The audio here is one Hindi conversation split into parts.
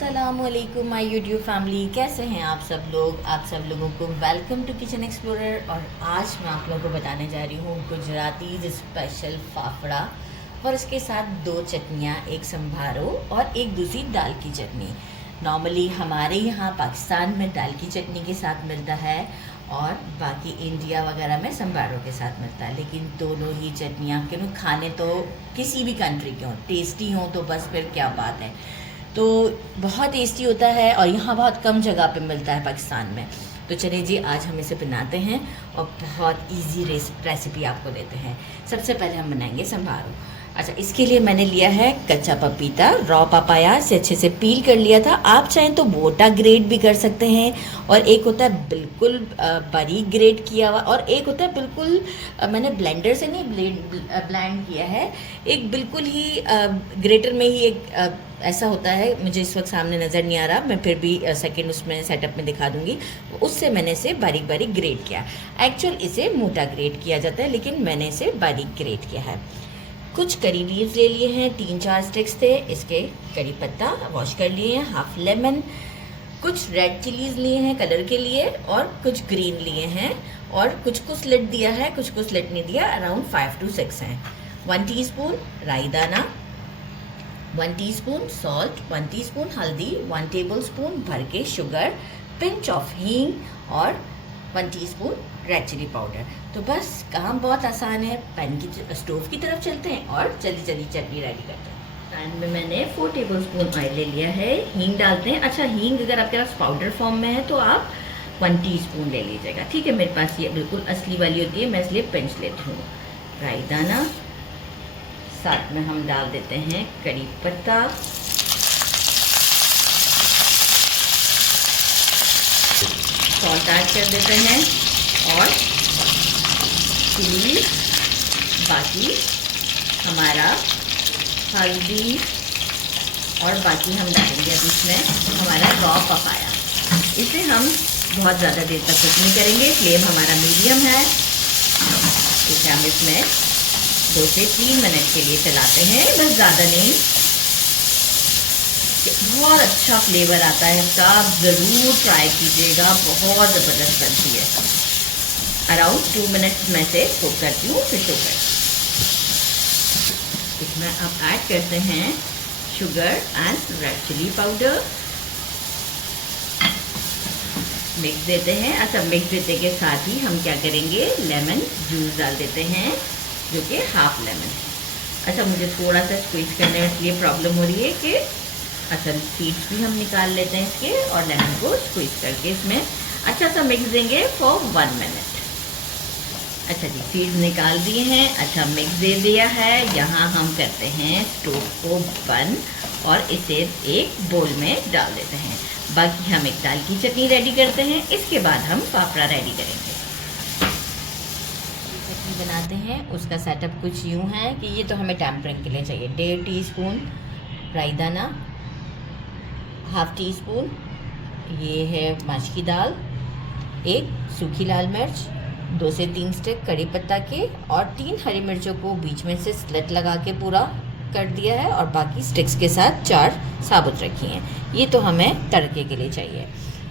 अस्सलामुअलैकुम माय यूट्यूब फैमिली, कैसे हैं आप सब लोग। आप सब लोगों को वेलकम टू किचन एक्सप्लोरर। और आज मैं आप लोगों को बताने जा रही हूँ गुजराती स्पेशल फाफड़ा और इसके साथ दो चटनियाँ, एक संभारो और एक दूसरी दाल की चटनी। नॉर्मली हमारे यहाँ पाकिस्तान में दाल की चटनी के साथ मिलता है और बाकी इंडिया वगैरह में संभारों के साथ मिलता है, लेकिन दोनों ही चटनियाँ क्योंकि खाने तो किसी भी कंट्री के हों, टेस्टी हों तो बस फिर क्या बात है। तो बहुत टेस्टी होता है और यहाँ बहुत कम जगह पे मिलता है पाकिस्तान में। तो चलिए जी, आज हम इसे बनाते हैं और बहुत इजी रेसिपी आपको देते हैं। सबसे पहले हम बनाएंगे संभारो। अच्छा, इसके लिए मैंने लिया है कच्चा पपीता, रॉ पपाया से अच्छे से पील कर लिया था। आप चाहें तो मोटा ग्रेट भी कर सकते हैं, और एक होता है बिल्कुल बारीक ग्रेट किया हुआ, और एक होता है बिल्कुल मैंने ब्लेंडर से नहीं ब्लेंड किया है, एक बिल्कुल ही ग्रेटर में ही एक ऐसा होता है। मुझे इस वक्त सामने नज़र नहीं आ रहा, मैं फिर भी सेकंड उसमें सेटअप में दिखा दूंगी। उससे मैंने इसे बारीक बारीक ग्रेट किया। एक्चुअल इसे मोटा ग्रेट किया जाता है, लेकिन मैंने इसे बारीक ग्रेट किया है। कुछ करी लीव्स ले लिए हैं, 3-4 स्टिक्स थे इसके। करी पत्ता वॉश कर लिए हैं, हाफ लेमन, कुछ रेड चिलीज लिए हैं कलर के लिए, और कुछ ग्रीन लिए हैं, और कुछ को स्लिट दिया है, कुछ को स्लिट नहीं दिया। अराउंड 5 to 6 हैं। 1 टीस्पून राई दाना, 1 टीस्पून सॉल्ट, 1 टीस्पून हल्दी, 1 टेबलस्पून भर के शुगर, पिंच ऑफ हींग और 1 टीस्पून रेड चिली पाउडर। तो बस काम बहुत आसान है। पैन की स्टोव की तरफ चलते हैं और जल्दी जल्दी चटनी रेडी करते हैं। पैन में मैंने 4 टेबलस्पून ऑयल ले लिया है। हींग डालते हैं। अच्छा, हींग अगर आपके पास पाउडर फॉर्म में है तो आप 1 टीस्पून ले लीजिएगा, ठीक है। मेरे पास ये बिल्कुल असली वाली होती है, मैं इसलिए पिंच लेती हूँ। राई दाना, साथ में हम डाल देते हैं करी पत्ता, सॉल्ट ऐड कर देते हैं, और चिली, बाकी हमारा हल्दी, और बाकी हम डालेंगे अब इसमें हमारा रॉ पपाया। इसे हम बहुत ज़्यादा देर तक कुक नहीं करेंगे, फ्लेम हमारा मीडियम है। इसे हम इसमें 2 से 3 मिनट के लिए चलाते हैं, बस ज़्यादा नहीं। बहुत अच्छा फ्लेवर आता है इसका, आप ज़रूर ट्राई कीजिएगा, बहुत ज़बरदस्त बनती है। अराउंड 2 मिनट्स में से कुक करती हूँ, फिर शो कर। इसमें आप ऐड करते हैं sugar and red chilli powder, mix देते हैं। अच्छा, मिक्स देते के साथ ही हम क्या करेंगे, लेमन जूस डाल देते हैं, जो कि हाफ लेमन है। अच्छा, मुझे थोड़ा सा स्क्वीज करने में इसलिए प्रॉब्लम हो रही है कि अच्छा सीड्स भी हम निकाल लेते हैं इसके, और लेमन को स्क्वीज करके इसमें अच्छा सा मिक्स देंगे फॉर 1 मिनट। अच्छा जी, सीड्स निकाल दिए हैं, अच्छा मिक्स दे दिया है। यहाँ हम करते हैं स्टोव को बंद और इसे एक बोल में डाल देते हैं। बाकी हम एक दाल की चटनी रेडी करते हैं, इसके बाद हम फाफड़ा रेडी करेंगे। चटनी बनाते हैं, उसका सेटअप कुछ यूँ है कि ये तो हमें टेम्परिंग के लिए चाहिए। 1.5 टीस्पून राई दाना, हाफ टी स्पून ये है मच की दाल, एक सूखी लाल मिर्च, 2 से 3 स्टिक कड़ी पत्ता के, और 3 हरी मिर्चों को बीच में से स्लिट लगा के पूरा कर दिया है, और बाकी स्टिक्स के साथ 4 साबुत रखी हैं। ये तो हमें तड़के के लिए चाहिए।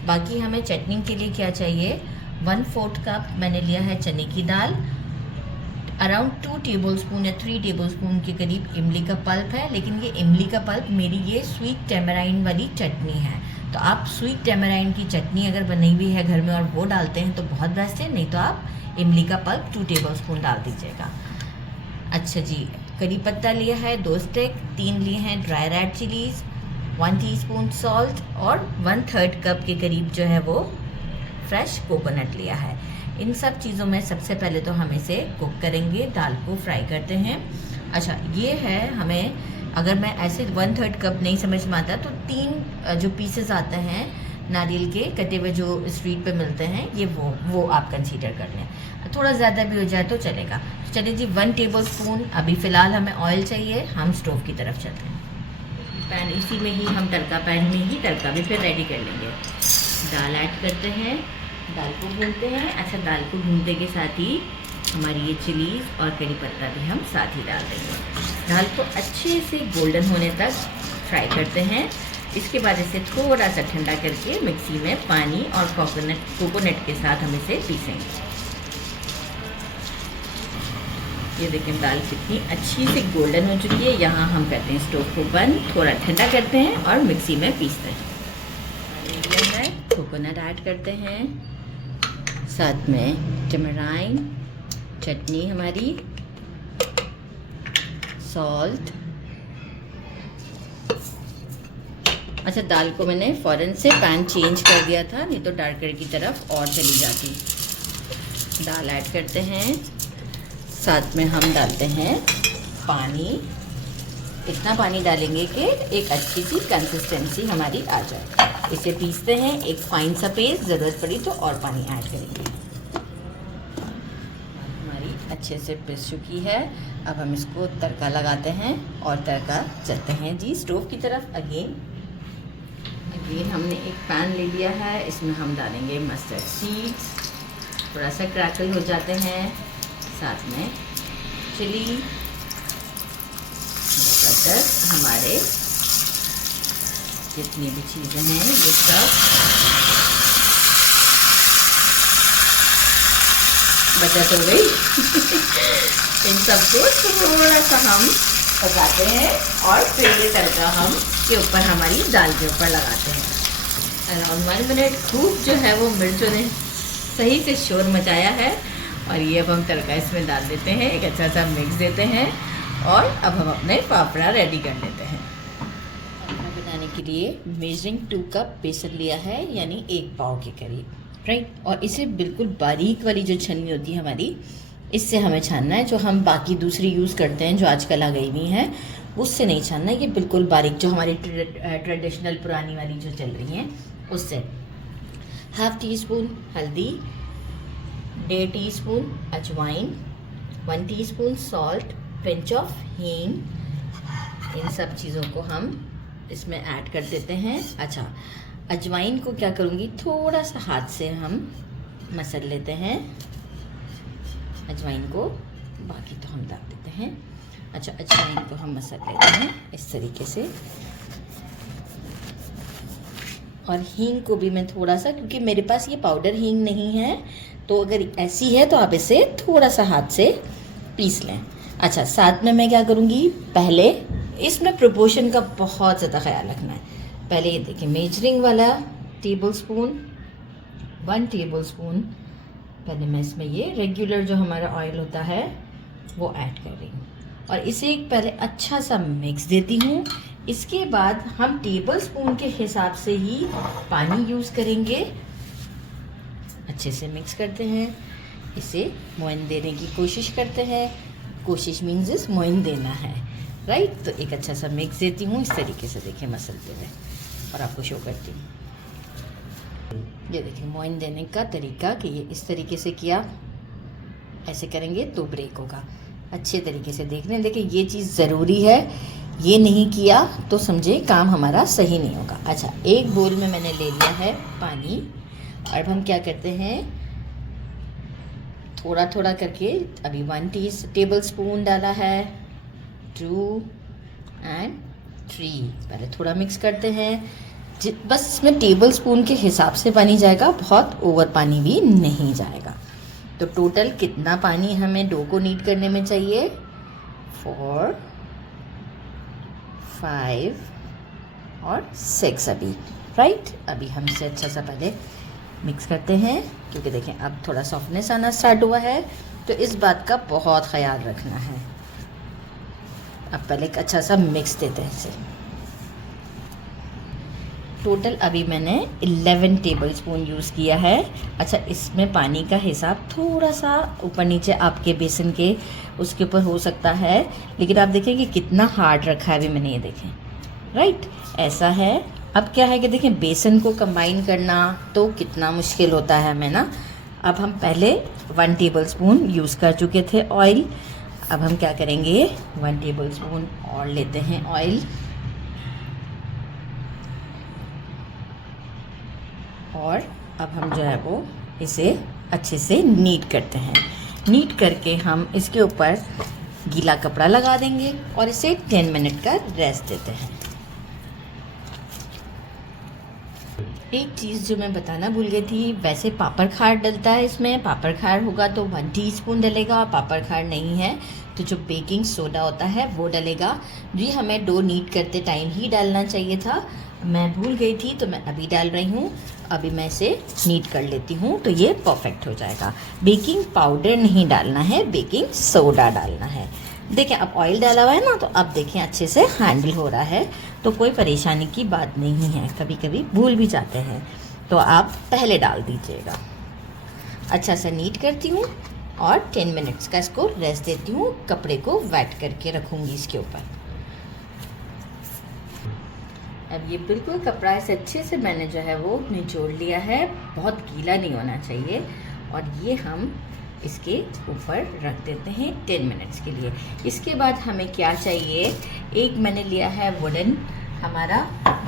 बाकी हमें चटनी के लिए क्या चाहिए, 1/4 कप मैंने लिया है चने की दाल, अराउंड 2 टेबलस्पून या 3 टेबलस्पून के करीब इमली का पल्प है, लेकिन ये इमली का पल्प मेरी ये स्वीट टेमराइन वाली चटनी है। तो आप स्वीट टेमराइन की चटनी अगर बनी हुई है घर में और वो डालते हैं तो बहुत बेस्ट है, नहीं तो आप इमली का पल्प 2 टेबलस्पून डाल दीजिएगा। अच्छा जी, करी पत्ता लिया है 2 स्टिक, 3 लिए हैं dry red chillies, 1 teaspoon salt, और 1/3 कप के करीब जो है वो फ्रेश कोकोनट लिया है। इन सब चीज़ों में सबसे पहले तो हम इसे कुक करेंगे, दाल को फ्राई करते हैं। अच्छा, ये है हमें, अगर मैं ऐसे 1/3 कप नहीं समझ में आता तो 3 जो पीसेस आते हैं नारियल के कटे हुए जो स्ट्रीट पे मिलते हैं, ये वो आप कंसीडर कर लें। थोड़ा ज़्यादा भी हो जाए तो चलेगा। तो चलिए जी, 1 टेबलस्पून अभी फ़िलहाल हमें ऑयल चाहिए, हम स्टोव की तरफ चलते हैं। पैन इसी में ही हम पैन में ही तड़का भी फिर रेडी कर लेंगे। दाल ऐड करते हैं, दाल को भूनते हैं। अच्छा, दाल को भूनते के साथ ही हमारी ये चिलीज और करी पत्ता भी हम साथ ही डाल देंगे। दाल को अच्छे से गोल्डन होने तक फ्राई करते हैं। इसके बाद इसे थोड़ा सा ठंडा करके मिक्सी में पानी और कोकोनट के साथ हम इसे पीसेंगे। ये देखें दाल कितनी अच्छी से गोल्डन हो चुकी है। यहाँ हम करते हैं स्टोव को बंद, थोड़ा ठंडा करते हैं और मिक्सी में पीसते हैं। कोकोनट ऐड करते हैं, साथ में टमराइन, चटनी हमारी, सॉल्ट। अच्छा, दाल को मैंने फ़ौरन से पैन चेंज कर दिया था, नहीं तो डार्कर की तरफ और चली जाती। दाल ऐड करते हैं, साथ में हम डालते हैं पानी। इतना पानी डालेंगे कि एक अच्छी सी कंसिस्टेंसी हमारी आ जाए। इसे पीसते हैं, एक फाइन सा पेस्ट, ज़रूरत पड़ी तो और पानी ऐड करेंगे। हमारी अच्छे से पिस चुकी है। अब हम इसको तड़का लगाते हैं और तड़का चलते हैं जी स्टोव की तरफ। अगेन हमने एक पैन ले लिया है, इसमें हम डालेंगे मस्टर्ड सीड्स, थोड़ा सा क्रैकल हो जाते हैं, साथ में चिली, बटर, हमारे जितनी भी चीज़ें हैं ये सब बचत हो गई। इन सबको थोड़ा सा हम पकाते हैं और फिर ये तड़का हम के ऊपर हमारी दाल के ऊपर लगाते हैं। अराउंड 1 मिनट खूब जो है वो मिर्चों ने सही से शोर मचाया है और ये अब हम तड़का इसमें डाल देते हैं, एक अच्छा सा मिक्स देते हैं और अब हम अपने फाफड़ा रेडी कर लेते हैं। फाफड़ा बनाने के लिए मेजरिंग 2 कप बेसन लिया है, यानी 1 पाव के करीब, राइट। और इसे बिल्कुल बारीक वाली जो छन्नी होती है हमारी, इससे हमें छानना है। जो हम बाकी दूसरी यूज़ करते हैं जो आजकल आ गई हुई हैं, उससे नहीं छानना है। ये बिल्कुल बारीक जो हमारी ट्रेडिशनल पुरानी वाली जो चल रही हैं उससे। 1/2 टीस्पून हल्दी, 1.5 टीस्पून अजवाइन, 1 टीस्पून सॉल्ट, पिंच ऑफ हींग। इन सब चीज़ों को हम इसमें ऐड कर देते हैं। अच्छा, अजवाइन को क्या करूँगी, थोड़ा सा हाथ से हम मसल लेते हैं अजवाइन को, बाकी तो हम डाल देते हैं। अच्छा, अजवाइन को हम मसल लेते हैं इस तरीके से। और हींग को भी मैं थोड़ा सा, क्योंकि मेरे पास ये पाउडर हींग नहीं है, तो अगर ऐसी है तो आप इसे थोड़ा सा हाथ से पीस लें। अच्छा, साथ में मैं क्या करूँगी, पहले इसमें प्रोपोर्शन का बहुत ज़्यादा ख्याल रखना है। पहले ये देखिए मेजरिंग वाला टेबलस्पून, 1 टेबलस्पून पहले मैं इसमें ये रेगुलर जो हमारा ऑयल होता है वो ऐड कर रही हूँ और इसे एक पहले अच्छा सा मिक्स देती हूँ। इसके बाद हम टेबलस्पून के हिसाब से ही पानी यूज़ करेंगे। अच्छे से मिक्स करते हैं, इसे मोइन देने की कोशिश करते हैं। कोशिश मीन्स इस मोइन देना है, राइट। तो एक अच्छा सा मिक्स देती हूँ इस तरीके से, देखिए मसलते हुए, और आपको शो करती हूँ। ये देखिए मोइन देने का तरीका कि ये इस तरीके से किया, ऐसे करेंगे तो ब्रेक होगा। अच्छे तरीके से देख लें, देखिए ये चीज़ ज़रूरी है, ये नहीं किया तो समझे काम हमारा सही नहीं होगा। अच्छा, एक बोल में मैंने ले लिया है पानी। अब हम क्या करते हैं, थोड़ा थोड़ा करके, अभी 1 टेबलस्पून डाला है, 2 एंड 3, पहले थोड़ा मिक्स करते हैं। बस इसमें टेबलस्पून के हिसाब से पानी जाएगा, बहुत ओवर पानी भी नहीं जाएगा। तो टोटल कितना पानी हमें डो को नीड करने में चाहिए, 4, 5 और 6 अभी, राइट। अभी हम इसे अच्छा सा पहले मिक्स करते हैं, क्योंकि देखें अब थोड़ा सॉफ्टनेस आना स्टार्ट हुआ है, तो इस बात का बहुत ख्याल रखना है। अब पहले एक अच्छा सा मिक्स देते हैं इसे। टोटल अभी मैंने 11 टेबलस्पून यूज़ किया है। अच्छा, इसमें पानी का हिसाब थोड़ा सा ऊपर नीचे आपके बेसन के उसके ऊपर हो सकता है, लेकिन आप देखें कि कितना हार्ड रखा है अभी मैंने, ये देखें, राइट, ऐसा है। अब क्या है कि देखें बेसन को कंबाइन करना तो कितना मुश्किल होता है हमें ना। अब हम पहले 1 टेबलस्पून यूज़ कर चुके थे ऑयल, अब हम क्या करेंगे, 1 टेबलस्पून और लेते हैं ऑयल, और अब हम जो है वो इसे अच्छे से नीट करते हैं। नीट करके हम इसके ऊपर गीला कपड़ा लगा देंगे और इसे 10 मिनट का रेस्ट देते हैं। एक चीज़ जो मैं बताना भूल गई थी, वैसे पापड़ खार डलता है इसमें। पापड़ खार होगा तो 1 टीस्पून डलेगा, और पापड़ खार नहीं है तो जो बेकिंग सोडा होता है वो डलेगा। जी हमें डो नीट करते टाइम ही डालना चाहिए था, मैं भूल गई थी तो मैं अभी डाल रही हूँ। अभी मैं इसे नीट कर लेती हूँ तो ये परफेक्ट हो जाएगा। बेकिंग पाउडर नहीं डालना है, बेकिंग सोडा डालना है। देखें अब ऑयल डाला हुआ है ना, तो अब देखें अच्छे से हैंडल हो रहा है, तो कोई परेशानी की बात नहीं है। कभी कभी भूल भी जाते हैं तो आप पहले डाल दीजिएगा। अच्छा सा नीट करती हूँ और 10 मिनट्स का इसको रेस्ट देती हूँ। कपड़े को वेट करके रखूँगी इसके ऊपर। अब ये बिल्कुल कपड़ा इसे अच्छे से मैंने जो है वो निचोड़ लिया है, बहुत गीला नहीं होना चाहिए। और ये हम इसके ऊपर रख देते हैं 10 मिनट्स के लिए। इसके बाद हमें क्या चाहिए, एक मैंने लिया है वुडन हमारा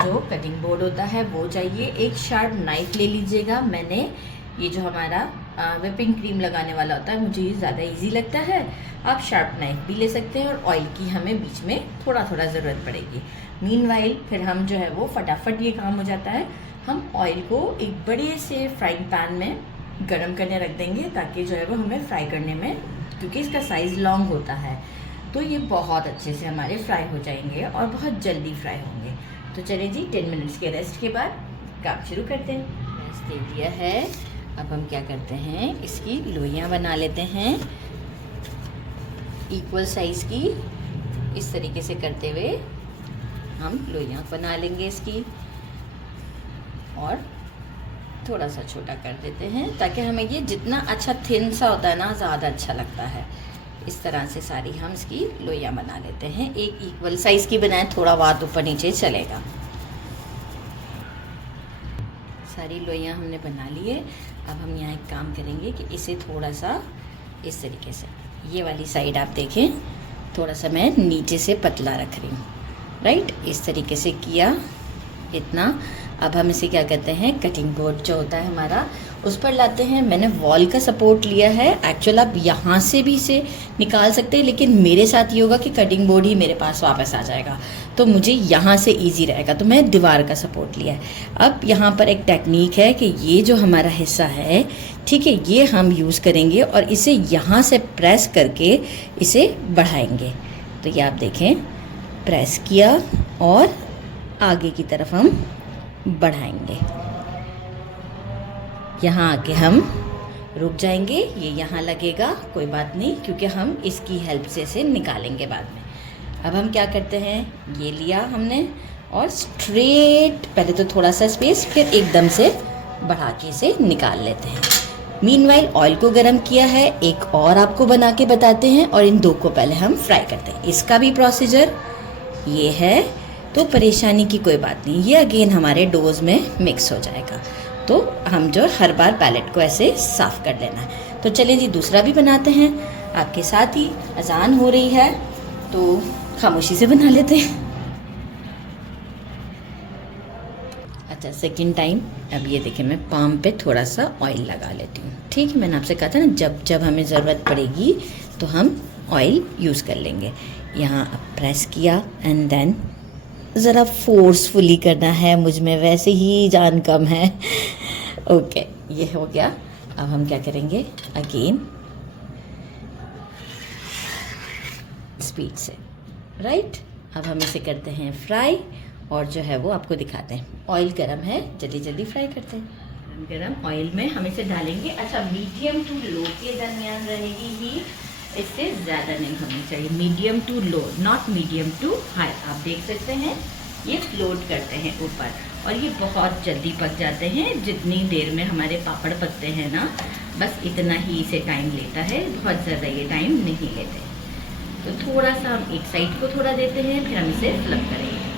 जो कटिंग बोर्ड होता है वो चाहिए। एक शार्प नाइफ ले लीजिएगा। मैंने ये जो हमारा व्हिपिंग क्रीम लगाने वाला होता है, मुझे ये ज़्यादा इजी लगता है। आप शार्प नाइफ भी ले सकते हैं, और ऑयल की हमें बीच में थोड़ा थोड़ा ज़रूरत पड़ेगी। मीनवाइल फिर हम जो है वो फटाफट ये काम हो जाता है। हम ऑयल को एक बड़े से फ्राइंग पैन में गरम करने रख देंगे, ताकि जो है वो हमें फ्राई करने में, क्योंकि इसका साइज़ लॉन्ग होता है, तो ये बहुत अच्छे से हमारे फ्राई हो जाएंगे और बहुत जल्दी फ्राई होंगे। तो चलिए जी 10 मिनट्स के रेस्ट के बाद काम शुरू करते हैं। रेस्ट दे दिया है, अब हम क्या करते हैं, इसकी लोइयाँ बना लेते हैं इक्वल साइज़ की। इस तरीके से करते हुए हम लोइयाँ बना लेंगे इसकी, और थोड़ा सा छोटा कर देते हैं ताकि हमें ये जितना अच्छा थिन सा होता है ना, ज़्यादा अच्छा लगता है। इस तरह से सारी हम इसकी लोइयाँ बना लेते हैं। एक इक्वल साइज़ की बनाएं, थोड़ा बहुत ऊपर नीचे चलेगा। सारी लोइयाँ हमने बना ली है। अब हम यहाँ एक काम करेंगे कि इसे थोड़ा सा इस तरीके से, ये वाली साइड आप देखें, थोड़ा सा मैं नीचे से पतला रख रही हूँ। राइट, इस तरीके से किया इतना। अब हम इसे क्या कहते हैं, कटिंग बोर्ड जो होता है हमारा, उस पर लाते हैं। मैंने वॉल का सपोर्ट लिया है। एक्चुअल आप यहाँ से भी इसे निकाल सकते हैं, लेकिन मेरे साथ ये होगा कि कटिंग बोर्ड ही मेरे पास वापस आ जाएगा, तो मुझे यहाँ से इजी रहेगा, तो मैं दीवार का सपोर्ट लिया है। अब यहाँ पर एक टेक्निक है कि ये जो हमारा हिस्सा है, ठीक है, ये हम यूज़ करेंगे और इसे यहाँ से प्रेस करके इसे बढ़ाएंगे। तो ये आप देखें, प्रेस किया और आगे की तरफ हम बढ़ाएंगे। यहाँ आके हम रुक जाएंगे, ये यहाँ लगेगा, कोई बात नहीं, क्योंकि हम इसकी हेल्प से इसे निकालेंगे बाद में। अब हम क्या करते हैं, ये लिया हमने और स्ट्रेट, पहले तो थोड़ा सा स्पेस, फिर एकदम से बढ़ा के इसे निकाल लेते हैं। मीनवाइल ऑयल को गरम किया है, एक और आपको बना के बताते हैं, और इन दो को पहले हम फ्राई करते हैं। इसका भी प्रोसीजर ये है, तो परेशानी की कोई बात नहीं, ये अगेन हमारे डोज में मिक्स हो जाएगा। तो हम जो हर बार पैलेट को ऐसे साफ़ कर लेना है। तो चलिए जी दूसरा भी बनाते हैं। आपके साथ ही अजान हो रही है तो खामोशी से बना लेते हैं। अच्छा, सेकंड टाइम, अब ये देखिए मैं पाम पे थोड़ा सा ऑयल लगा लेती हूँ। ठीक है, मैंने आपसे कहा था ना, जब जब हमें ज़रूरत पड़ेगी तो हम ऑयल यूज़ कर लेंगे। यहाँ अब प्रेस किया एंड देन ज़रा फोर्सफुली करना है, मुझ में वैसे ही जान कम है। ओके, ये हो गया। अब हम क्या करेंगे, अगेन स्पीड से, राइट। अब हम इसे करते हैं फ्राई, और जो है वो आपको दिखाते हैं। ऑयल गरम है, जल्दी जल्दी फ्राई करते हैं। गरम ऑयल में हम इसे डालेंगे। अच्छा, मीडियम टू लो के दरमियान रहेगी ही, इससे ज़्यादा नहीं होनी चाहिए। Medium to low, not medium to high. आप देख सकते हैं ये फ्लोट करते हैं ऊपर, और ये बहुत जल्दी पक जाते हैं। जितनी देर में हमारे पापड़ पकते हैं ना, बस इतना ही इसे टाइम लेता है, बहुत ज़्यादा ये टाइम नहीं लेते। तो थोड़ा सा हम एक साइड को थोड़ा देते हैं, फिर हम इसे फ्लिप करेंगे।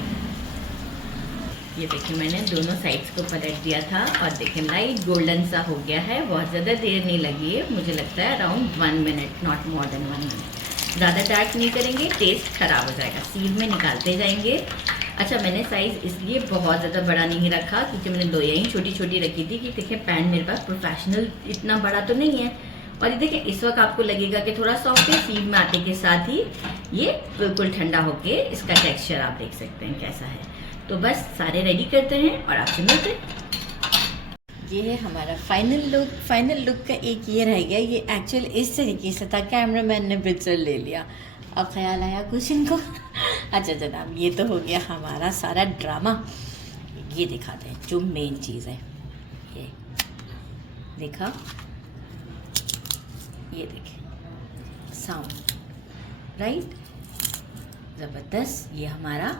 ये देखिए मैंने दोनों साइड्स को पलट दिया था, और देखिए लाइट गोल्डन सा हो गया है। बहुत ज़्यादा देर नहीं लगी है, मुझे लगता है around 1 minute, not more than 1 minute. ज़्यादा डार्क नहीं करेंगे, टेस्ट ख़राब हो जाएगा। सीध में निकालते जाएंगे। अच्छा, मैंने साइज़ इसलिए बहुत ज़्यादा बड़ा नहीं रखा, क्योंकि मैंने लोइयाँ ही छोटी छोटी रखी थी, कि देखिए पैन मेरे पास प्रोफेशनल इतना बड़ा तो नहीं है। और ये देखिए इस वक्त आपको लगेगा कि थोड़ा सॉफ्ट है, सीध में आते के साथ ही ये बिल्कुल ठंडा होके इसका टेक्सचर आप देख सकते हैं कैसा है। तो बस सारे रेडी करते हैं और आपसे मिलते हैं। ये है हमारा फाइनल लुक। फाइनल लुक का एक ये रह गया, ये एक्चुअल इस तरीके से था, कैमरामैन ने पिक्चर ले लिया। अब ख्याल आया कुछ इनको। अच्छा जनाब, ये तो हो गया हमारा सारा ड्रामा। ये दिखाते हैं जो मेन चीज़ है। ये देखा, ये देखें साउंड राइट, ज़बरदस्त। ये हमारा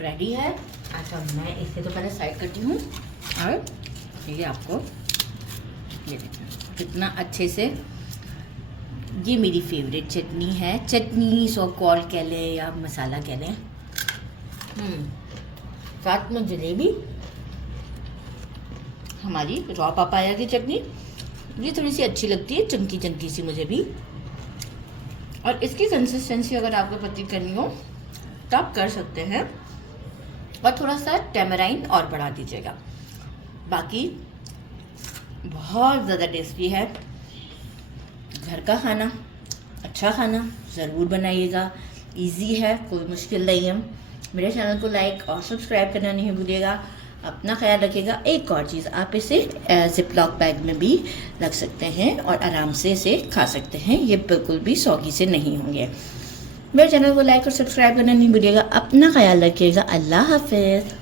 रेडी है। अच्छा मैं इसे तो पहले साइड करती हूँ और ये आपको ये देखें कितना अच्छे से। ये मेरी फेवरेट चटनी है, चटनी सो कॉल कह लें या मसाला कह लें। साथ में जलेबी, हमारी रॉ पापाया की चटनी, ये थोड़ी सी अच्छी लगती है, चंकी चंकी सी मुझे भी। और इसकी कंसिस्टेंसी अगर आपको पतली करनी हो तो आप कर सकते हैं, और थोड़ा सा टेमराइन और बढ़ा दीजिएगा। बाकी बहुत ज़्यादा टेस्टी है। घर का खाना, अच्छा खाना ज़रूर बनाइएगा। इजी है, कोई मुश्किल नहीं है। मेरे चैनल को लाइक और सब्सक्राइब करना नहीं भूलिएगा। अपना ख्याल रखिएगा। एक और चीज़, आप इसे जिपलॉक बैग में भी रख सकते हैं और आराम से इसे खा सकते हैं। ये बिल्कुल भी सौगी से नहीं होंगे। मेरे चैनल को लाइक और सब्सक्राइब करना नहीं भूलिएगा। अपना ख्याल रखिएगा। अल्लाह हाफिज़।